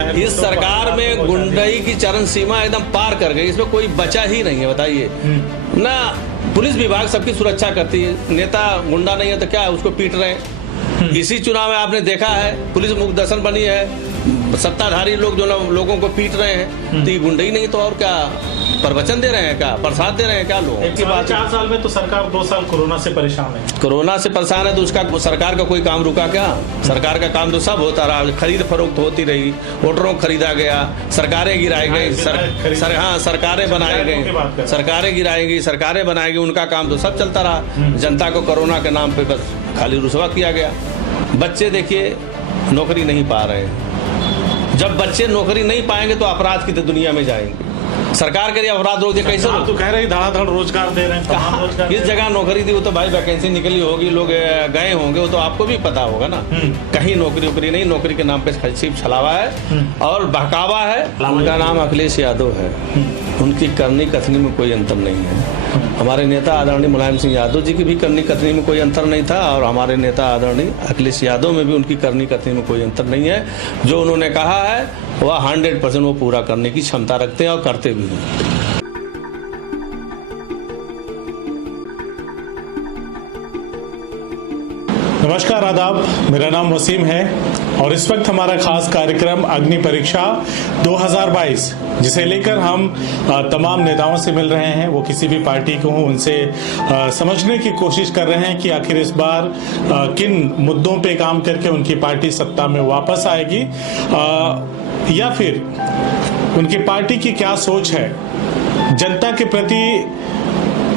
इस सरकार में गुंडाई की चरम सीमा एकदम पार कर गई। इसमें कोई बचा ही नहीं है, बताइए ना। पुलिस विभाग सबकी सुरक्षा करती है, नेता गुंडा नहीं है तो क्या उसको पीट रहे हैं। इसी चुनाव में आपने देखा है पुलिस मुकदर्शन बनी है, सत्ताधारी लोग जो लोगों को पीट रहे हैं, तो ये गुंडई नहीं तो और क्या प्रवचन दे रहे हैं, क्या प्रसाद दे रहे हैं क्या लोग। एक बात 4 साल में तो सरकार 2 साल कोरोना से परेशान है। कोरोना से परेशान है तो उसका सरकार का कोई काम रुका क्या? सरकार का काम तो सब होता रहा, खरीद फरोख्त होती रही, वोटरों को खरीदा गया, सरकारें गिराई गई, सरकारें बनाई गई, सरकारें गिराई गई, सरकारें बनाई गई, उनका काम तो सब चलता रहा। जनता को कोरोना के नाम पे बस खाली रुसवा किया गया। बच्चे देखिए नौकरी नहीं पा रहे हैं। जब बच्चे नौकरी नहीं पाएंगे तो अपराध की तो दुनिया में जाएंगे। सरकार के लिए अपराध रोक दे कैसे? तो कह रहे धड़ाधड़ रोजगार दे रहे हैं। किस जगह नौकरी थी वो तो भाई वैकेंसी निकली होगी, लोग गए होंगे, वो तो आपको भी पता होगा ना। कहीं नौकरी नहीं, नौकरी के नाम पे सिर्फ छलावा है और बहकावा है। उनका नाम अखिलेश यादव है। उनकी करनी कथनी में कोई अंतर नहीं है। हमारे नेता आदरणीय मुलायम सिंह यादव जी की भी करनी कथनी में कोई अंतर नहीं था और हमारे नेता आदरणीय अखिलेश यादव में भी उनकी करनी कथनी में कोई अंतर नहीं है। जो उन्होंने कहा है वह 100% वो पूरा करने की क्षमता रखते हैं और करते भी हैं। नमस्कार, आदाब। मेरा नाम वसीम है और इस वक्त हमारा खास कार्यक्रम अग्नि परीक्षा 2022, जिसे लेकर हम तमाम नेताओं से मिल रहे हैं, वो किसी भी पार्टी को हों, उनसे समझने की कोशिश कर रहे हैं कि आखिर इस बार किन मुद्दों पे काम करके उनकी पार्टी सत्ता में वापस आएगी या फिर उनकी पार्टी की क्या सोच है, जनता के प्रति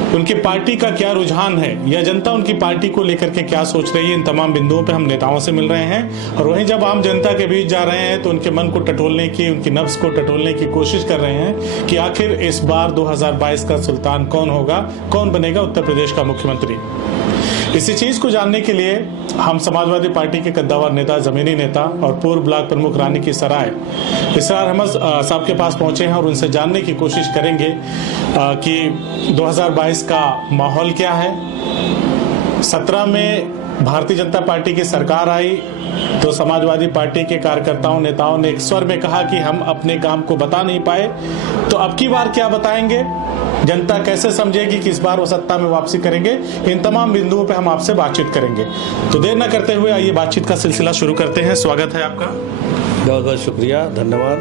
उनकी पार्टी का क्या रुझान है या जनता उनकी पार्टी को लेकर के क्या सोच रही है। इन तमाम बिंदुओं पे हम नेताओं से मिल रहे हैं और वहीं जब आम जनता के बीच जा रहे हैं तो उनके मन को टटोलने की, उनकी नब्ज को टटोलने की कोशिश कर रहे हैं कि आखिर इस बार 2022 का सुल्तान कौन होगा, कौन बनेगा उत्तर प्रदेश का मुख्यमंत्री। इसी चीज को जानने के लिए हम समाजवादी पार्टी के कद्दावर नेता, जमीनी नेता और पूर्व ब्लॉक प्रमुख रानी की सराय इसरार अहमद साहब के पास पहुंचे हैं और उनसे जानने की कोशिश करेंगे कि 2022 का माहौल क्या है। 17 में भारतीय जनता पार्टी की सरकार आई तो समाजवादी पार्टी के कार्यकर्ताओं, नेताओं ने एक स्वर में कहा कि हम अपने काम को बता नहीं पाए, तो अब की बार क्या बताएंगे, जनता कैसे समझेगी कि इस बार वो सत्ता में वापसी करेंगे। इन तमाम बिंदुओं पे हम आपसे बातचीत करेंगे। तो देर न करते हुए आइए बातचीत का सिलसिला शुरू करते हैं। स्वागत है आपका। बहुत बहुत शुक्रिया, धन्यवाद।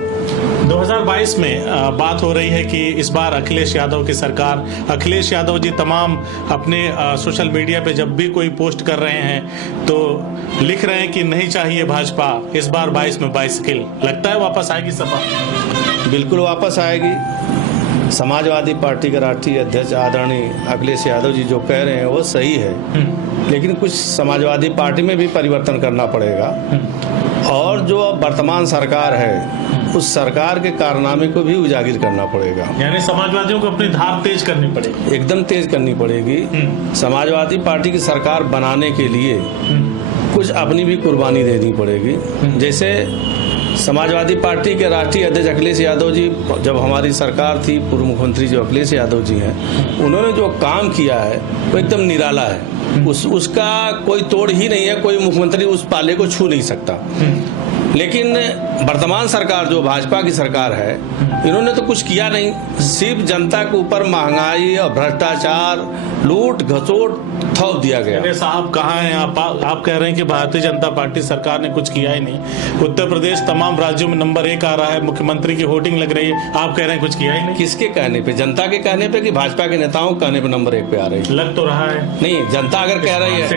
2022 में बात हो रही है कि इस बार अखिलेश यादव की सरकार, अखिलेश यादव जी तमाम अपने सोशल मीडिया पे जब भी कोई पोस्ट कर रहे हैं तो लिख रहे हैं कि नहीं चाहिए भाजपा, इस बार 22 में बाइसिकल। लगता है वापस आएगी सपा? बिल्कुल वापस आएगी। समाजवादी पार्टी के राष्ट्रीय अध्यक्ष आदरणीय अखिलेश यादव जी जो कह रहे हैं वो सही है, लेकिन कुछ समाजवादी पार्टी में भी परिवर्तन करना पड़ेगा और जो वर्तमान सरकार है उस सरकार के कारनामे को भी उजागर करना पड़ेगा। यानी समाजवादियों को अपनी धार तेज करनी पड़ेगी, एकदम तेज करनी पड़ेगी। समाजवादी पार्टी की सरकार बनाने के लिए कुछ अपनी भी कुर्बानी देनी पड़ेगी। जैसे समाजवादी पार्टी के राष्ट्रीय अध्यक्ष अखिलेश यादव जी, जब हमारी सरकार थी, पूर्व मुख्यमंत्री जो अखिलेश यादव जी हैं, उन्होंने जो काम किया है वो एकदम निराला है। उसका कोई तोड़ ही नहीं है, कोई मुख्यमंत्री उस पाले को छू नहीं सकता। लेकिन वर्तमान सरकार जो भाजपा की सरकार है, इन्होंने तो कुछ किया नहीं, सिर्फ जनता के ऊपर महंगाई और भ्रष्टाचार, लूट घसोट थोप दिया गया। साहब कहाँ हैं आप कह रहे हैं कि भारतीय जनता पार्टी सरकार ने कुछ किया ही नहीं। उत्तर प्रदेश तमाम राज्यों में नंबर 1 आ रहा है, मुख्यमंत्री की होर्डिंग लग रही है, आप कह रहे हैं कुछ किया ही नहीं। किसके कहने पे? जनता के कहने पे कि भाजपा के नेताओं के कहने पे नंबर 1 पे आ रही है? लग तो रहा है। नहीं, जनता अगर कह रही है,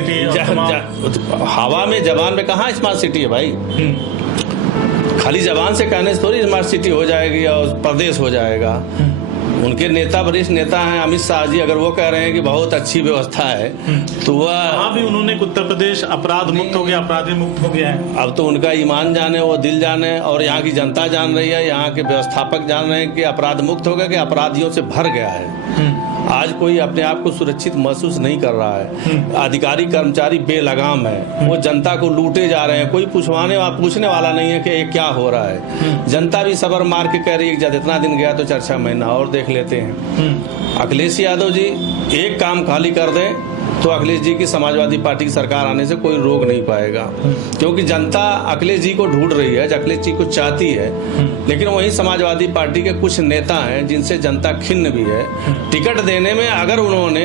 हवा में जबान में कहाँ स्मार्ट सिटी है भाई? खाली जबान से कहने से थोड़ी स्मार्ट सिटी हो जाएगी और प्रदेश हो जाएगा। उनके नेता, वरिष्ठ नेता हैं अमित शाह जी, अगर वो कह रहे हैं कि बहुत अच्छी व्यवस्था है तो वह भी उन्होंने उत्तर प्रदेश अपराध मुक्त हो गया, अपराधी मुक्त हो गया है। अब तो उनका ईमान जाने, वो दिल जाने और यहाँ की जनता जान रही है, यहाँ के व्यवस्थापक जान रहे हैं कि अपराध मुक्त हो गया, कि अपराधियों से भर गया है। आज कोई अपने आप को सुरक्षित महसूस नहीं कर रहा है। अधिकारी कर्मचारी बेलगाम है, वो जनता को लूटे जा रहे हैं, कोई पूछने वाला नहीं है कि ये क्या हो रहा है। जनता भी सबर मार के कह रही है कि जब इतना दिन गया तो 4-6 महीना और देख लेते हैं। अखिलेश यादव जी एक काम खाली कर दें तो अखिलेश जी की समाजवादी पार्टी की सरकार आने से कोई रोक नहीं पाएगा, क्योंकि जनता अखिलेश जी को ढूंढ रही है, अखिलेश जी को चाहती है। लेकिन वही समाजवादी पार्टी के कुछ नेता हैं जिनसे जनता खिन्न भी है। टिकट देने में अगर उन्होंने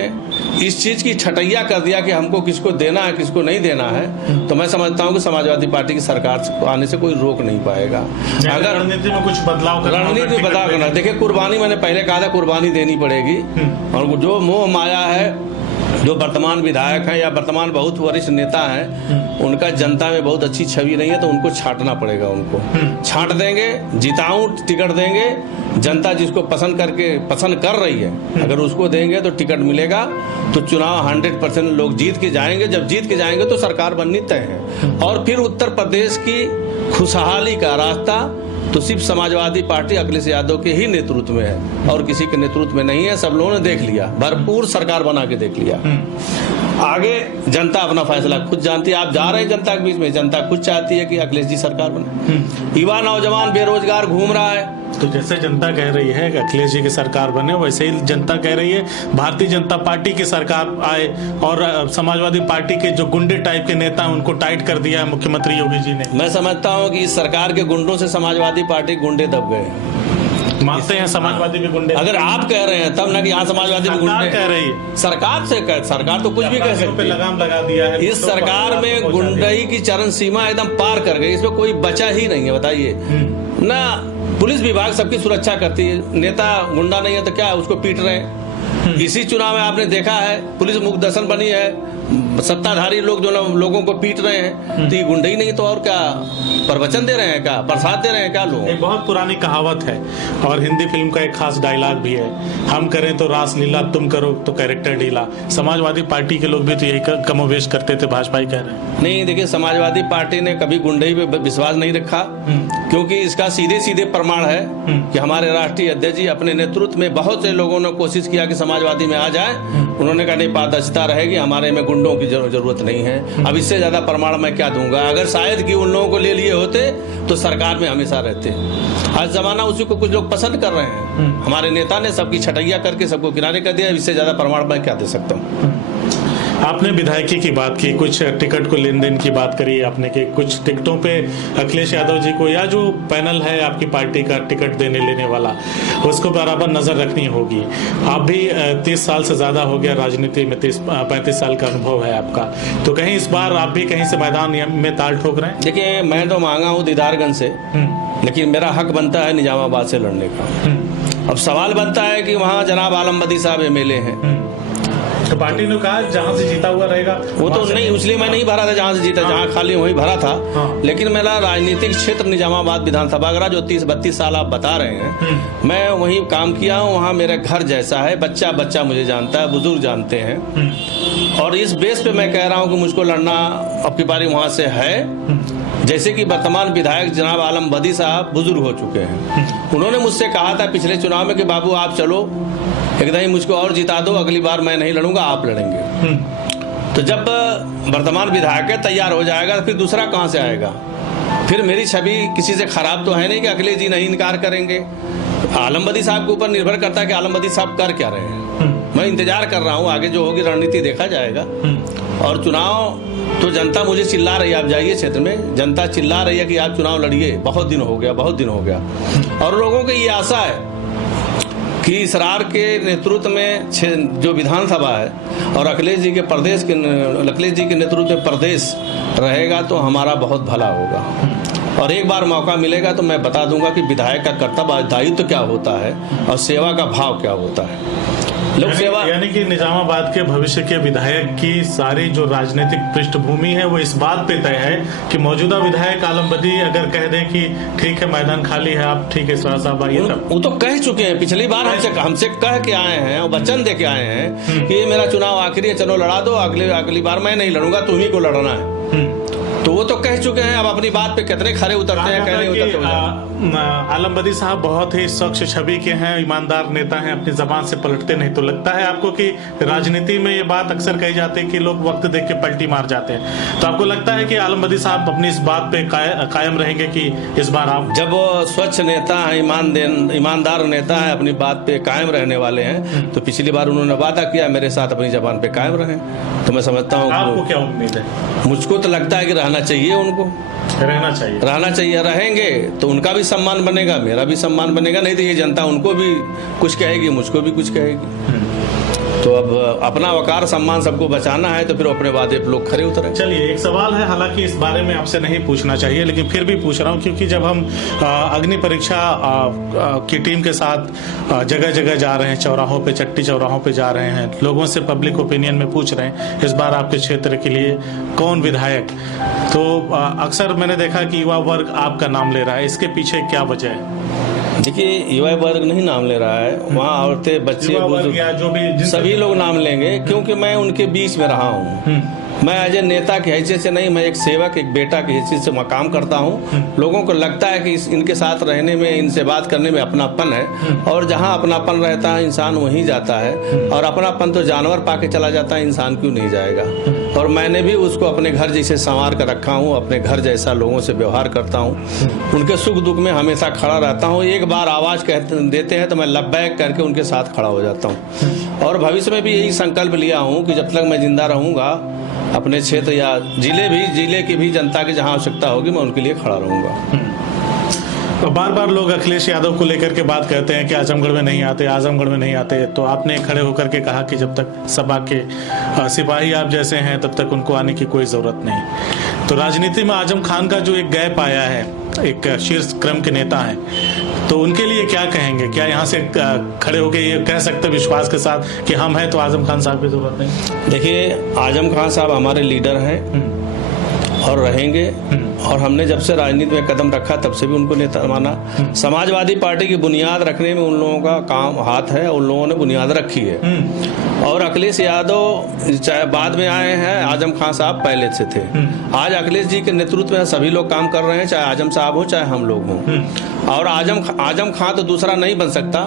इस चीज की छटैया कर दिया कि हमको किसको देना है किसको नहीं देना है, तो मैं समझता हूं कि समाजवादी पार्टी की सरकार आने से कोई रोक नहीं पाएगा। अगर रणनीति में कुछ बदलाव करना, रणनीति में बदलाव करना, देखिए कुर्बानी मैंने पहले कहा था, कुर्बानी देनी पड़ेगी। और जो मोह माया है, जो वर्तमान विधायक हैं या वर्तमान बहुत वरिष्ठ नेता हैं, उनका जनता में बहुत अच्छी छवि नहीं है, तो उनको छांटना पड़ेगा। उनको छांट देंगे, जिताऊं टिकट देंगे, जनता जिसको पसंद कर रही है, अगर उसको देंगे तो टिकट मिलेगा, तो चुनाव 100% लोग जीत के जाएंगे। जब जीत के जाएंगे तो सरकार बननी तय है। और फिर उत्तर प्रदेश की खुशहाली का रास्ता तो सिर्फ समाजवादी पार्टी अखिलेश यादव के ही नेतृत्व में है और किसी के नेतृत्व में नहीं है। सब लोगों ने देख लिया, भरपूर सरकार बना के देख लिया। आगे जनता अपना फैसला खुद जानती है। आप जा रहे हैं जनता के बीच में, जनता खुद चाहती है कि अखिलेश जी सरकार बने। युवा नौजवान बेरोजगार घूम रहा है, तो जैसे जनता कह रही है कि अखिलेश जी की सरकार बने, वैसे ही जनता कह रही है भारतीय जनता पार्टी की सरकार आए। और समाजवादी पार्टी के जो गुंडे टाइप के नेता हैं उनको टाइट कर दिया है मुख्यमंत्री योगी जी ने। मैं समझता हूं कि इस सरकार के गुंडों से समाजवादी पार्टी गुंडे दब गए हैं। मानते हैं समाजवादी भी गुंडे? अगर आप कह रहे हैं तब ना कि यहाँ समाजवादी भी गुंडे कह रही है। सरकार तो कुछ भी कह सकती है। लगाम लगा दिया है। इस सरकार में गुंडई की चरम सीमा एकदम पार कर गई, इसमें कोई बचा ही नहीं है। बताइए ना, पुलिस विभाग सबकी सुरक्षा करती है, नेता गुंडा नहीं है तो क्या उसको पीट रहे हैं। इसी चुनाव में आपने देखा है पुलिस मुकदर्शन बनी है, सत्ताधारी लोग जो लोगों को पीट रहे हैं, तो ये गुंडे ही नहीं तो और क्या प्रवचन दे रहे हैं, क्या प्रसाद दे रहे हैं क्या लोग? एक बहुत पुरानी कहावत है और हिंदी फिल्म का एक खास डायलॉग भी है, हम करें तो रासलीला, तुम करो तो कैरेक्टर ढीला। समाजवादी पार्टी के लोग भी तो यही कमोवेश करते थे, भाजपा ही कह रहे हैं। नहीं, देखिए समाजवादी पार्टी ने कभी गुंडई पे विश्वास नहीं रखा, क्योंकि इसका सीधे सीधे प्रमाण है कि हमारे राष्ट्रीय अध्यक्ष जी अपने नेतृत्व में बहुत से लोगों ने कोशिश किया कि समाजवादी में आ जाए। उन्होंने कहा नहीं, पारदर्शिता रहेगी, हमारे में गुंडों की जरूरत नहीं है। अब इससे ज्यादा प्रमाण मैं क्या दूंगा? अगर शायद कि उन लोगों को ले लिए होते तो सरकार में हमेशा रहते। आज जमाना उसी को कुछ लोग पसंद कर रहे हैं। हमारे नेता ने सबकी छटैया करके सबको किनारे कर दिया। इससे ज्यादा प्रमाण मैं क्या दे सकता हूँ? आपने विधायकी की बात की, कुछ टिकट को लेन देन की बात करी आपने कि कुछ टिकटों पे अखिलेश यादव जी को या जो पैनल है आपकी पार्टी का टिकट देने लेने वाला, उसको बराबर नजर रखनी होगी। आप भी 30 साल से ज्यादा हो गया राजनीति में, 35 साल का अनुभव है आपका, तो कहीं इस बार आप भी कहीं से मैदान में ताल ठोक रहे हैं? देखिए, मैं तो मांगा हूँ दीदारगंज से, लेकिन मेरा हक बनता है निजामाबाद से लड़ने का। अब सवाल बनता है कि वहाँ जनाब आलम बदी साहब MLA हैं, तो पार्टी ने कहा जहां से जीता हुआ रहेगा वो तो नहीं, इसलिए मैं नहीं भरा था जहां से जीता। जहां खाली वहीं भरा था। लेकिन मेरा राजनीतिक क्षेत्र निजामाबाद विधानसभा का जो 30-32 साल आप बता रहे हैं, मैं वहीं काम किया हूं। वहां मेरा घर जैसा है, बच्चा बच्चा मुझे जानता है, बुजुर्ग जानते हैं। और इस बेस पे मैं कह रहा हूं कि मुझको लड़ना अब की बारी वहां से है। जैसे कि वर्तमान विधायक जनाब आलम बदी साहब बुजुर्ग हो चुके हैं, उन्होंने मुझसे कहा था पिछले चुनाव में कि बाबू आप चलो, एकदम ही मुझको और जिता दो, अगली बार मैं नहीं लड़ूंगा, आप लड़ेंगे। तो जब वर्तमान विधायक तैयार हो जाएगा तो फिर दूसरा कहां से आएगा? फिर मेरी छवि किसी से खराब तो है नहीं कि अखिलेश जी नहीं इनकार करेंगे। आलम बदी साहब के ऊपर निर्भर करता है कि आलम बदी साहब कर क्या रहे हैं। मैं इंतजार कर रहा हूं, आगे जो होगी रणनीति देखा जाएगा। और चुनाव तो जनता मुझे चिल्ला रही है, आप जाइए क्षेत्र में, जनता चिल्ला रही है कि आप चुनाव लड़िए, बहुत दिन हो गया, बहुत दिन हो गया। और लोगों की ये आशा है कि इसरार के नेतृत्व में जो विधानसभा है और अखिलेश जी के नेतृत्व में प्रदेश रहेगा तो हमारा बहुत भला होगा। और एक बार मौका मिलेगा तो मैं बता दूंगा कि विधायक का कर्तव्य दायित्व क्या होता है और सेवा का भाव क्या होता है। लोक सेवा यानी कि निजामाबाद के भविष्य के विधायक की सारी जो राजनीतिक पृष्ठभूमि है वो इस बात पे तय है कि मौजूदा विधायक आलम बदी अगर कह दें कि ठीक है मैदान खाली है, आप ठीक है इसरार साहब आइए, वो तो कह चुके हैं। पिछली बार हमसे कह के आए हैं और वचन दे के आए हैं कि ये मेरा चुनाव आखिरी है, चलो लड़ा दो, अगली बार मैं नहीं लड़ूंगा, तुम्ही को लड़ना है। तो वो तो कह चुके हैं, अब अपनी बात पे कितने खरे उतरते हैं, कहने उतरते हो। आलम बदी साहब बहुत ही स्वच्छ छवि के हैं, ईमानदार नेता हैं, अपनी जबान से पलटते नहीं। तो लगता है आपको कि राजनीति में ये बात अक्सर कही जाती है कि लोग वक्त देख के पलटी मार जाते हैं, तो आपको लगता है कि आलम बदी साहब अपनी इस बात पे कायम रहेंगे कि इस बार आप, जब वो स्वच्छ नेता है, ईमानदार नेता है, अपनी बात पे कायम रहने वाले हैं, तो पिछली बार उन्होंने वादा किया मेरे साथ अपनी जबान पे कायम रहें, तो मैं समझता हूँ। आपको क्या उम्मीद है? मुझको तो लगता है कि रहना चाहिए, उनको रहना चाहिए। रहेंगे तो उनका भी सम्मान बनेगा, मेरा भी सम्मान बनेगा, नहीं तो ये जनता उनको भी कुछ कहेगी, मुझको भी कुछ कहेगी। तो अब अपना वकार सम्मान सबको बचाना है, तो फिर अपने वादे पे लोग खरे उतरे। चलिए, एक सवाल है, हालांकि इस बारे में आपसे नहीं पूछना चाहिए, लेकिन फिर भी पूछ रहा हूं, क्योंकि जब हम अग्नि परीक्षा की टीम के साथ जगह जगह जा रहे हैं, चौराहों पे, चट्टी चौराहों पे जा रहे हैं, लोगों से पब्लिक ओपिनियन में पूछ रहे हैं इस बार आपके क्षेत्र के लिए कौन विधायक, तो अक्सर मैंने देखा कि युवा वर्ग आपका नाम ले रहा है, इसके पीछे क्या वजह है? देखिए, युवा वर्ग नहीं नाम ले रहा है, वहाँ औरतें, बच्चे, बुजुर्ग, जो भी सभी लोग नाम लेंगे, क्योंकि मैं उनके बीच में रहा हूँ। मैं एज ए नेता की हैसियत से नहीं, मैं एक सेवक, एक बेटा की हैसियत से मैं काम करता हूँ। लोगों को लगता है कि इनके साथ रहने में, इनसे बात करने में अपनापन है, और जहाँ अपनापन रहता है इंसान वहीं जाता है, और अपनापन तो जानवर पाके चला जाता है, इंसान क्यों नहीं जाएगा। और मैंने भी उसको अपने घर जैसे संवार कर रखा हूँ, अपने घर जैसा लोगों से व्यवहार करता हूँ, उनके सुख दुख में हमेशा खड़ा रहता हूँ। एक बार आवाज देते हैं तो मैं लब्बैक करके उनके साथ खड़ा हो जाता हूँ, और भविष्य में भी यही संकल्प लिया हूँ कि जब तक मैं जिंदा रहूंगा, अपने क्षेत्र या जिले की भी जनता की जहां आवश्यकता होगी, मैं उनके लिए खड़ा रहूंगा। तो बार बार लोग अखिलेश यादव को लेकर के बात करते हैं कि आजमगढ़ में नहीं आते, तो आपने खड़े होकर के कहा कि जब तक सपा के सिपाही आप जैसे हैं तब तक उनको आने की कोई जरूरत नहीं। तो राजनीति में आजम खान का जो एक गैप आया है, एक शीर्ष क्रम के नेता हैं, तो उनके लिए क्या कहेंगे? क्या यहाँ से खड़े होकर ये कह सकते विश्वास के साथ कि हम हैं तो आजम खान साहब की जरूरत नहीं? देखिए, आजम खान साहब हमारे लीडर हैं और रहेंगे, और हमने जब से राजनीति में कदम रखा तब से भी उनको नेता माना। समाजवादी पार्टी की बुनियाद रखने में उन लोगों का काम हाथ है, उन लोगों ने बुनियाद रखी है। और अखिलेश यादव चाहे बाद में आए हैं, आजम खान साहब पहले से थे। आज अखिलेश जी के नेतृत्व में सभी लोग काम कर रहे हैं, चाहे आजम साहब हो चाहे हम लोग हों। और आजम खान तो दूसरा नहीं बन सकता,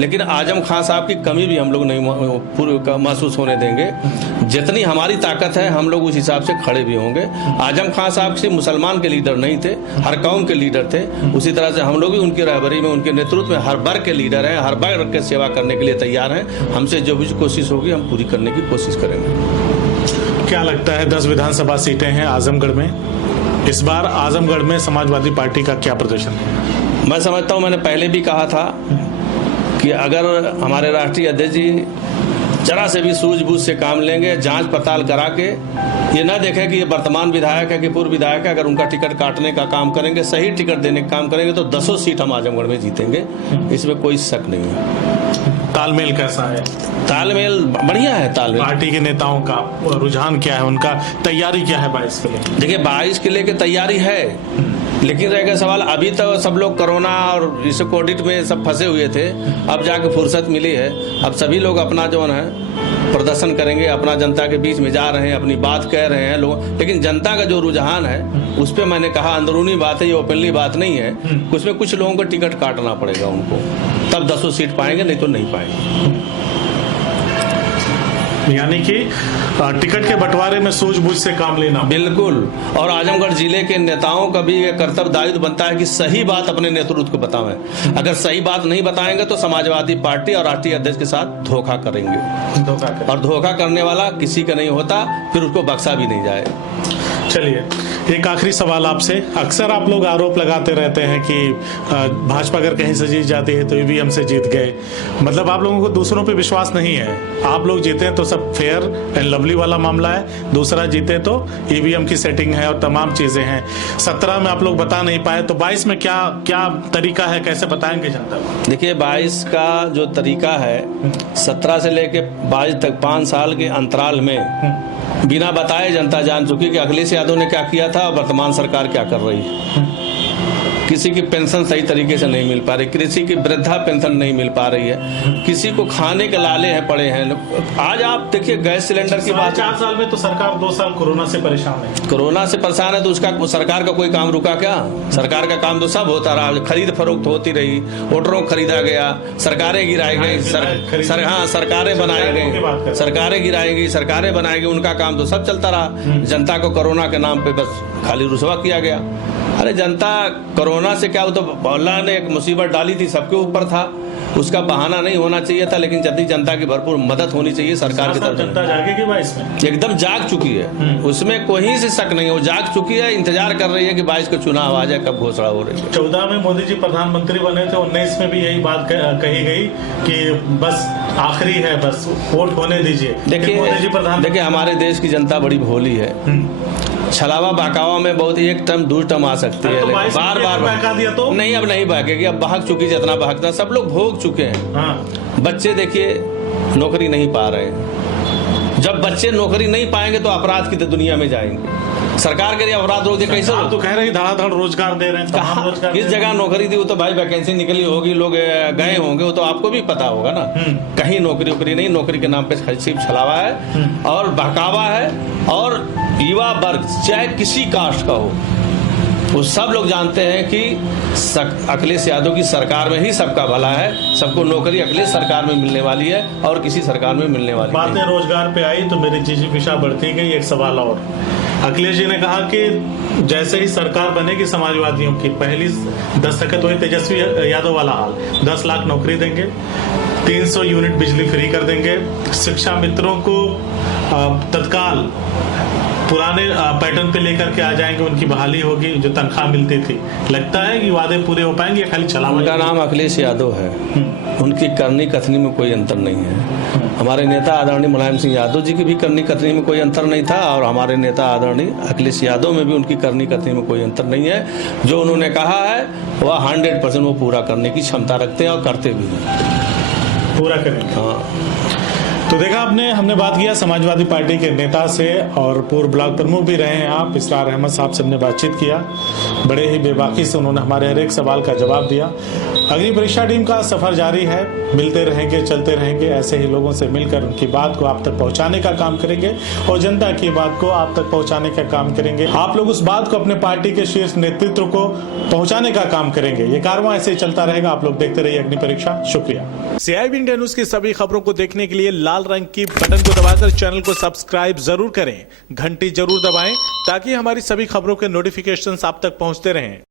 लेकिन आजम खान साहब की कमी भी हम लोग नहीं पूरी महसूस होने देंगे। जितनी हमारी ताकत है हम लोग उस हिसाब से खड़े भी होंगे। आजम खान साहब सिर्फ मुसलमान के लीडर नहीं थे, हर कौम के लीडर थे। उसी तरह से हम लोग भी उनकी रहबरी में, उनके नेतृत्व में हर वर्ग के लीडर हैं, हर वर्ग के सेवा करने के लिए तैयार हैं। हमसे जो भी कोशिश होगी हम पूरी करने की कोशिश करेंगे। क्या लगता है, 10 विधानसभा सीटें हैं आजमगढ़ में, इस बार आजमगढ़ में समाजवादी पार्टी का क्या प्रदर्शन है? मैं समझता हूं, मैंने पहले भी कहा था कि अगर हमारे राष्ट्रीय अध्यक्ष जी जरा से भी सूझबूझ से काम लेंगे, जांच पड़ताल करा के, ये ना देखें कि ये वर्तमान विधायक है कि पूर्व विधायक है, अगर उनका टिकट काटने का काम करेंगे, सही टिकट देने का काम करेंगे, तो 10 सीट हम आजमगढ़ में जीतेंगे, इसमें कोई शक नहीं है। तालमेल कैसा है? तालमेल बढ़िया है। तालमेल, पार्टी के नेताओं का रुझान क्या है, उनका तैयारी क्या है 22 के लिए? देखिए, 22 के लिए तैयारी है, लेकिन रहेगा सवाल, अभी तो सब लोग कोरोना और इस कोविड में सब फंसे हुए थे, अब जाके फुर्सत मिली है, अब सभी लोग अपना जो है प्रदर्शन करेंगे, अपना जनता के बीच में जा रहे हैं, अपनी बात कह रहे हैं लोग। लेकिन जनता का जो रुझान है उस पर मैंने कहा अंदरूनी बात है, ये ओपनली बात नहीं है, उसमें कुछ लोगों को टिकट काटना पड़ेगा उनको, तब 10 सीट पाएंगे, नहीं तो नहीं पाएंगे। यानी कि टिकट के बंटवारे में सूझबूझ से काम लेना। बिल्कुल। और आजमगढ़ जिले के नेताओं का भी कर्तव्य दायित्व बनता है कि सही बात अपने नेतृत्व को बताएं। अगर सही बात नहीं बताएंगे तो समाजवादी पार्टी और राष्ट्रीय अध्यक्ष के साथ धोखा करेंगे, और धोखा करने वाला किसी का नहीं होता, फिर उसको बख्शा भी नहीं जाए। चलिए, एक आखिरी सवाल आपसे। अक्सर आप लोग आरोप लगाते रहते हैं कि भाजपा अगर कहीं से जीत जाती है तो ईवीएम से जीत गए, मतलब आप लोगों को दूसरों पे विश्वास नहीं है। आप लोग जीते तो सब फेयर एंड लवली वाला मामला है, दूसरा जीते तो ईवीएम की सेटिंग है और तमाम चीजें हैं। 17 में आप लोग बता नहीं पाए, तो 22 में क्या तरीका है, कैसे बताएंगे जनता को? देखिए, 22 का जो तरीका है, 17 से लेके 22 तक 5 साल के अंतराल में बिना बताए जनता जान चुकी कि अखिलेश यादव ने क्या किया था और वर्तमान सरकार क्या कर रही है। किसी की पेंशन सही तरीके से नहीं मिल पा रही, किसी की वृद्धा पेंशन नहीं मिल पा रही है, किसी को खाने के लाले हैं पड़े हैं। आज आप देखिए गैस सिलेंडर की बात, 4 साल में तो सरकार 2 साल कोरोना से परेशान है। कोरोना से परेशान है तो उसका सरकार का कोई काम रुका क्या? सरकार का काम तो सब होता रहा, खरीद फरोख्त होती रही, वोटरों को खरीदा गया, सरकारें गिराई गई, सरकारें बनाई गई, सरकारें गिराई गई, सरकारें बनाई गई, उनका काम तो सब चलता रहा। जनता को कोरोना के नाम पे बस खाली रुसवा किया गया। अरे जनता कोरोना से क्या, वो तो अल्लाह ने एक मुसीबत डाली थी, सबके ऊपर था, उसका बहाना नहीं होना चाहिए था, लेकिन जल्दी जनता की भरपूर मदद होनी चाहिए सरकार की तरफ। जनता जागेगी भाई इसमें, एकदम जाग चुकी है, उसमें कोई से शक नहीं है, वो जाग चुकी है, इंतजार कर रही है कि 22 को चुनाव आ जाए, कब घोषणा हो रही है। 14 में मोदी जी प्रधानमंत्री बने थे, 19 में भी यही बात कही गई कि बस आखिरी है, बस वोट होने दीजिए। देखिए हमारे देश की जनता बड़ी भोली है, छलावा बहकावा में बहुत एक टर्म 2 टर्म आ सकती है, तो बार बार बहका दिया तो नहीं, अब नहीं बहकेगी, अब बहक चुकी, जितना बहकना सब लोग भोग चुके हैं। हाँ। बच्चे देखिए नौकरी नहीं पा रहे, जब बच्चे नौकरी नहीं पाएंगे तो अपराध की दुनिया में जाएंगे। सरकार के लिए अपराध रोक दे, कैसे आप तो कह रहे हैं धड़ाधड़ रोजगार दे रहे हैं, किस जगह नौकरी दी, वो तो भाई वैकेंसी निकली होगी, लोग गए होंगे, वो तो आपको भी पता होगा ना। कहीं नौकरी नहीं, नौकरी के नाम पे सिर्फ छलावा है और बहकावा है। और युवा वर्ग चाहे किसी कास्ट का हो, वो सब लोग जानते हैं कि अखिलेश यादव की सरकार में ही सबका भला है, सबको नौकरी अखिलेश सरकार में मिलने वाली है और किसी सरकार में मिलने वाली है। बातें रोजगार पे आई तो मेरी जिज्ञासा बढ़ती गई। एक सवाल और, अखिलेश जी ने कहा कि जैसे ही सरकार बनेगी समाजवादियों की पहली दस्तखत हुई, तेजस्वी यादव वाला हाल, 10 लाख नौकरी देंगे, 300 यूनिट बिजली फ्री कर देंगे, शिक्षा मित्रों को तत्काल पुराने पैटर्न पे लेकर के आ जाएंगे, उनकी बहाली होगी, जो तनख्वाह मिलती थी। लगता है कि वादे पूरे हो पाएंगे, खाली छलावा? उनका नाम अखिलेश यादव है, उनकी करनी कथनी में कोई अंतर नहीं है। हमारे नेता आदरणीय मुलायम सिंह यादव जी की भी करनी कथनी में कोई अंतर नहीं था और हमारे नेता आदरणीय अखिलेश यादव में भी उनकी करनी कथनी में कोई अंतर नहीं है। जो उन्होंने कहा है वह 100% वो पूरा करने की क्षमता रखते हैं और करते भी हैं, पूरा करेंगे। हाँ। तो देखा आपने, हमने बात किया समाजवादी पार्टी के नेता से और पूर्व ब्लॉक प्रमुख भी रहे हैं आप, इसरार अहमद साहब से हमने बातचीत किया। बड़े ही बेबाकी से उन्होंने हमारे हर एक सवाल का जवाब दिया। अग्नि परीक्षा टीम का सफर जारी है, मिलते रहेंगे, चलते रहेंगे, ऐसे ही लोगों से मिलकर उनकी बात को आप तक पहुंचाने का काम करेंगे और जनता की बात को आप तक पहुंचाने का काम करेंगे। आप लोग उस बात को अपने पार्टी के शीर्ष नेतृत्व को पहुंचाने का काम करेंगे। ये कारवां ऐसे ही चलता रहेगा। आप लोग देखते रहिए अग्नि परीक्षा। शुक्रिया। CIB इंडिया न्यूज की सभी खबरों को देखने के लिए लाल रंग की बटन को दबाकर चैनल को सब्सक्राइब जरूर करें, घंटी जरूर दबाएं ताकि हमारी सभी खबरों के नोटिफिकेशंस आप तक पहुंचते रहें।